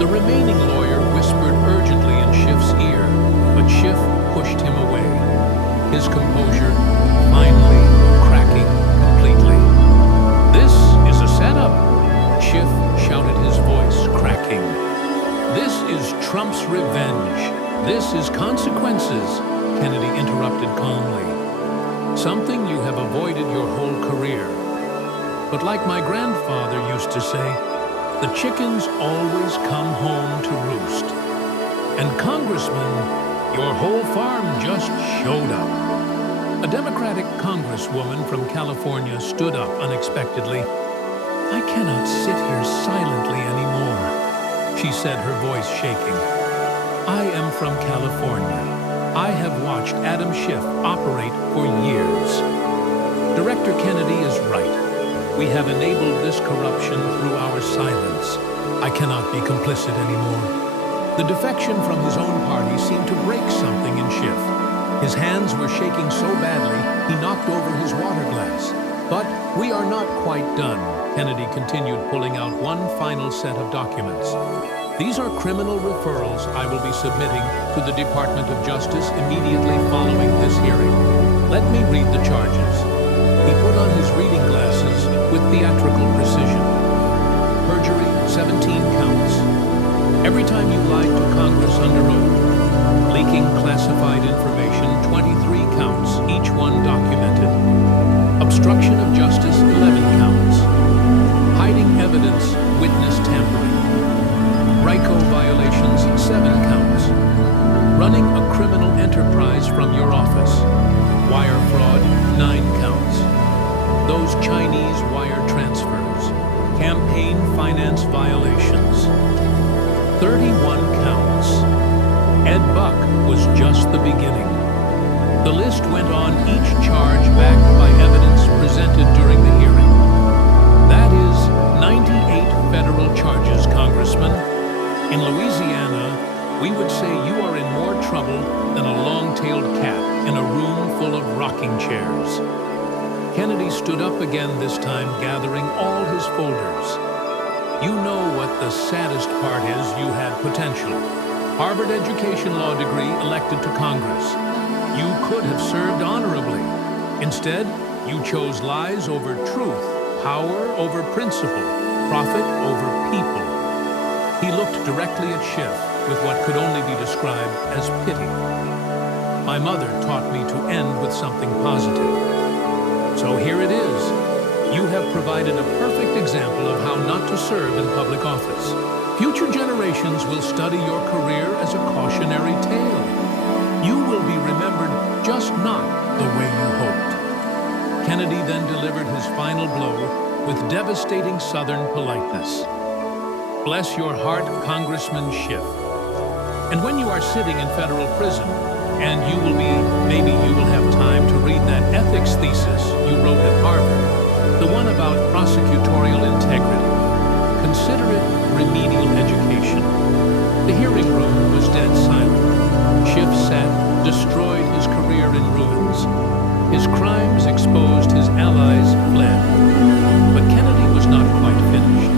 The remaining lawyer whispered urgently in Schiff's ear, but Schiff pushed him away. His composure finally cracking completely. This is a setup, Schiff shouted, his voice cracking. This is Trump's revenge. This is consequences, Kennedy interrupted calmly. Something you have avoided your whole career. But like my grandfather used to say, the chickens always come home to roost. And Congressman, your whole farm just showed up. A Democratic congresswoman from California stood up unexpectedly. I cannot sit here silently anymore, she said, her voice shaking. I am from California. I have watched Adam Schiff operate for years. Director Kennedy is right. We have enabled this corruption through our silence. I cannot be complicit anymore. The defection from his own party seemed to break something in Schiff. His hands were shaking so badly, he knocked over his water glass. But we are not quite done. Kennedy continued, pulling out one final set of documents. These are criminal referrals I will be submitting to the Department of Justice immediately following this hearing. Let me read the charges. He put on his reading glasses with theatrical precision. Perjury, 17 counts. Every time you lied to Congress under oath. Leaking classified information, 23 counts, each one documented. Obstruction of justice, 11 counts. Hiding evidence, witness tampering. RICO violations, 7 counts. Running a criminal enterprise from your office. Wire fraud, 9 counts. Those Chinese wire transfers. Campaign finance violations. 31 counts. Ed Buck was just the beginning. The list went on, each charge backed by evidence presented during the hearing. That is 98 federal charges, Congressman. In Louisiana, we would say you are in more trouble than a long-tailed cat in a room full of rocking chairs. Kennedy stood up again this time, gathering all his folders. You know what the saddest part is, you had potential. Harvard education law degree, elected to Congress. You could have served honorably. Instead, you chose lies over truth, power over principle, profit over people. He looked directly at Schiff with what could only be described as pity. My mother taught me to end with something positive. So here it is. You have provided a perfect example of how not to serve in public office. Future generations will study your career as a cautionary tale. You will be remembered just not the way you hoped. Kennedy then delivered his final blow with devastating Southern politeness. Bless your heart, Congressman Schiff. And when you are sitting in federal prison, and maybe you will have time to read that ethics thesis you wrote at Harvard, the one about prosecutorial integrity. Consider it remedial education. The hearing room was dead silent. Schiff sat, destroyed his career in ruins. His crimes exposed, his allies fled. But Kennedy was not quite finished.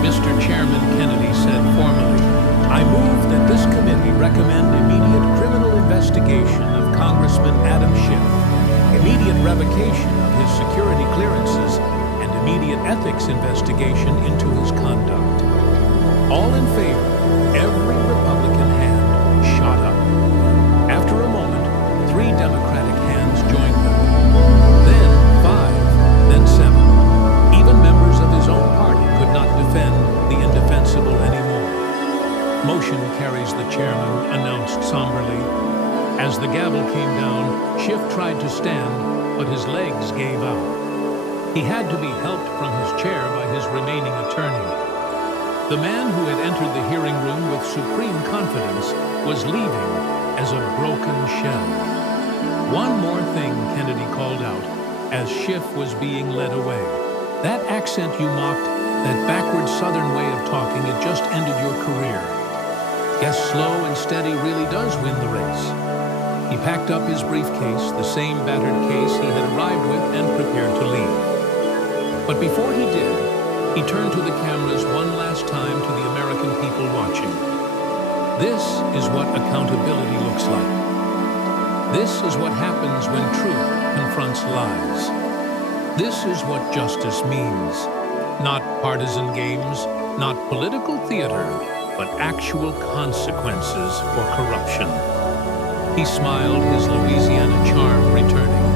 Mr. Chairman, Kennedy said formally, I move that this committee recommend immediate criminal investigation of Congressman Adam Schiff, immediate revocation of his security clearances, and immediate ethics investigation into his conduct. All in favor, every Republican hand shot up. After a moment, 3 Democratic hands joined them. Then 5, then 7. Even members of his own party could not defend the indefensible anymore. Motion carries, the chairman announced somberly. As the gavel came down, Schiff tried to stand, but his legs gave out. He had to be helped from his chair by his remaining attorney. The man who had entered the hearing room with supreme confidence was leaving as a broken shell. One more thing, Kennedy called out, as Schiff was being led away. That accent you mocked, that backward Southern way of talking, it just ended your career. Guess slow and steady really does win the race. He packed up his briefcase, the same battered case he had arrived with, and prepared to leave. But before he did, he turned to the cameras one last time to the American people watching. This is what accountability looks like. This is what happens when truth confronts lies. This is what justice means. Not partisan games, not political theater, but actual consequences for corruption. He smiled, his Louisiana charm returning.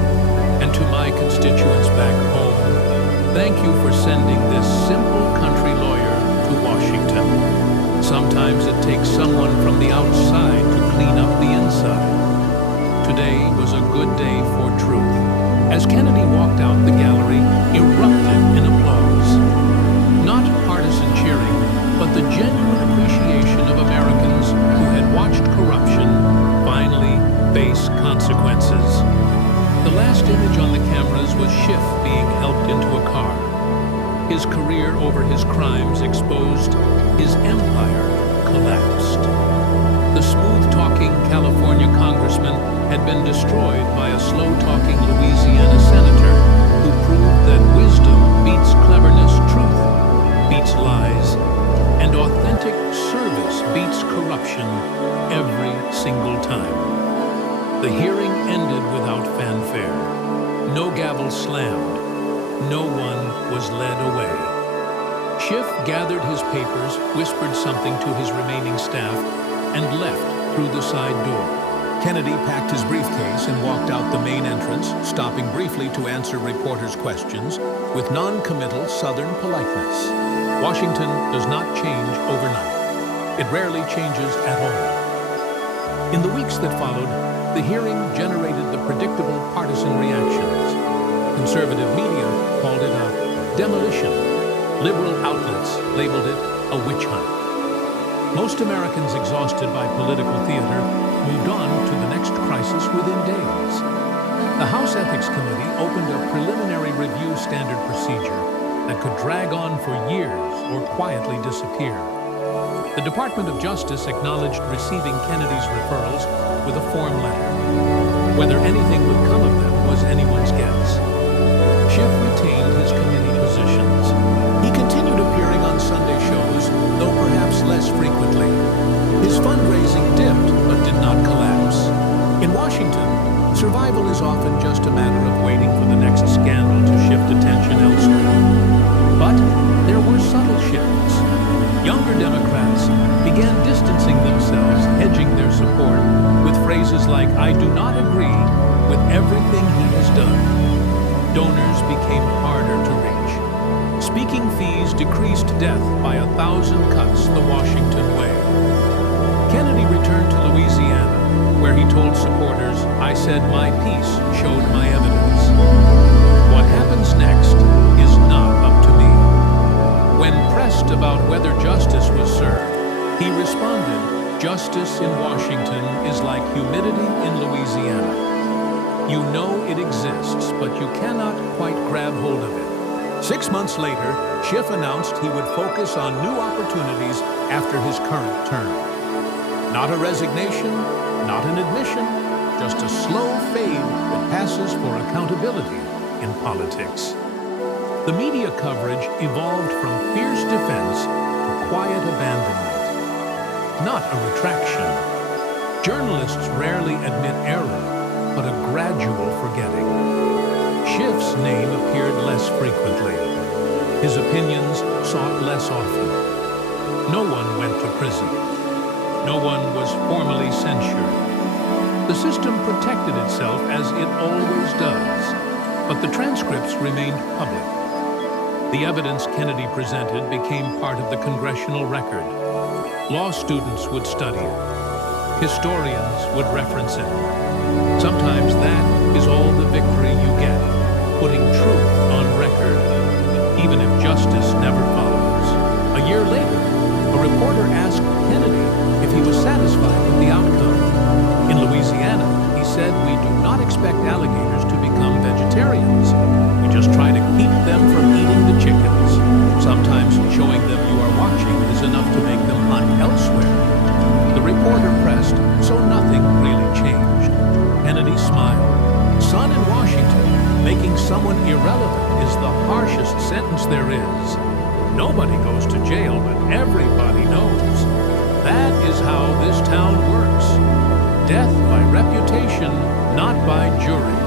And to my constituents back home, thank you for sending this simple country lawyer to Washington. Sometimes it takes someone from the outside to clean up the inside. Today was a good day for truth. As Kennedy walked out, the gallery erupted in applause. Not partisan cheering, but the genuine appreciation of Americans who had watched corruption finally face consequences. The last image on the cameras was Schiff being helped into a car. His career over his crimes exposed, his empire collapsed. The smooth-talking California congressman had been destroyed by a slow-talking Louisiana senator who proved that wisdom beats cleverness, truth beats lies, and authentic service beats corruption every single time. The hearing ended without fanfare. No gavel slammed. No one was led away. Schiff gathered his papers, whispered something to his remaining staff, and left through the side door. Kennedy packed his briefcase and walked out the main entrance, stopping briefly to answer reporters' questions with non-committal Southern politeness. Washington does not change overnight. It rarely changes at all. In the weeks that followed, the hearing generated the predictable partisan reactions. Conservative media called it a demolition. Liberal outlets labeled it a witch hunt. Most Americans exhausted by political theater moved on to the next crisis within days. The House Ethics Committee opened a preliminary review standard procedure that could drag on for years or quietly disappear. The Department of Justice acknowledged receiving Kennedy's referrals with a form letter. Whether anything would come of them was anyone's guess. Schiff retained his committee positions. He continued appearing on Sunday shows, though perhaps less frequently. His fundraising dipped, but did not collapse. In Washington, survival is often just a matter of waiting for the next scandal to shift attention elsewhere. But there were subtle shifts. Younger Democrats began distancing themselves, hedging their support with phrases like, "I do not agree with everything he has done." Donors became harder to reach. Speaking fees decreased death by 1,000 cuts the Washington way. Kennedy returned to Louisiana, where he told supporters, "I said my piece showed my evidence. What happens next is not up to me." When pressed about whether justice was served, he responded, "Justice in Washington is like humidity in Louisiana. You know it exists, but you cannot quite grab hold of it." 6 months later, Schiff announced he would focus on new opportunities after his current term. Not a resignation, not an admission, just a slow fade that passes for accountability in politics. The media coverage evolved from fierce defense to quiet abandonment. Not a retraction. Journalists rarely admit error, but a gradual forgetting. Schiff's name appeared less frequently. His opinions sought less often. No one went to prison. No one was formally censured. The system protected itself as it always does, but the transcripts remained public. The evidence Kennedy presented became part of the congressional record. Law students would study it. Historians would reference it. Sometimes that is all the victory you get, putting truth on record, even if justice never follows. A year later, a reporter asked Kennedy if he was satisfied with the outcome. In Louisiana, he said, "We do not expect alligators to become vegetarians. We just try to keep them from eating the chickens. Sometimes showing them you are watching is enough to make them hunt elsewhere." The reporter pressed, so nothing really changed. Kennedy smiled. "Son in Washington, making someone irrelevant is the harshest sentence there is. Nobody goes to jail, but everybody knows. That is how this town works. Death by reputation, not by jury."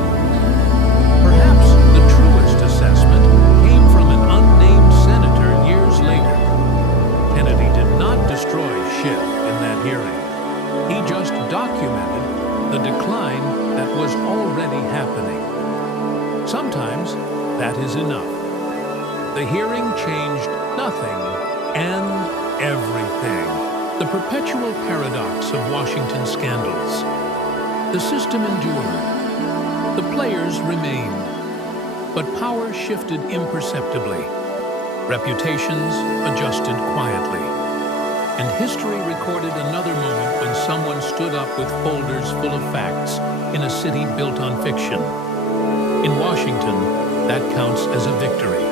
Perhaps the truest assessment came from an unnamed senator years later. Kennedy did not destroy Schiff in that hearing. He just documented the decline that was already happening. Sometimes that is enough. The hearing changed nothing and everything. The perpetual paradox of Washington scandals. The system endured. The players remained. But power shifted imperceptibly. Reputations adjusted quietly. And history recorded another moment when someone stood up with folders full of facts in a city built on fiction. In Washington, that counts as a victory.